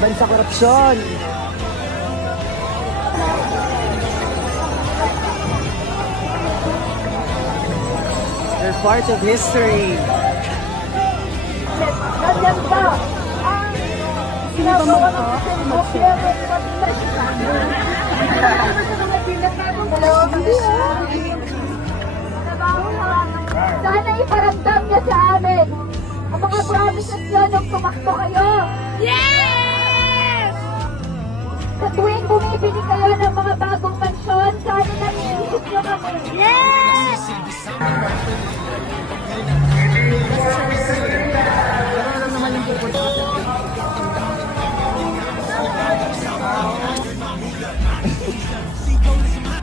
Laban sa korupsyon. They're part of history. Ganyan ba? Sino ba Sana iparamdam niya sa amin ang mga promises niyo nung tumakbo kayo. Yes! Sa tuwing bumibili kayo ng mga bagong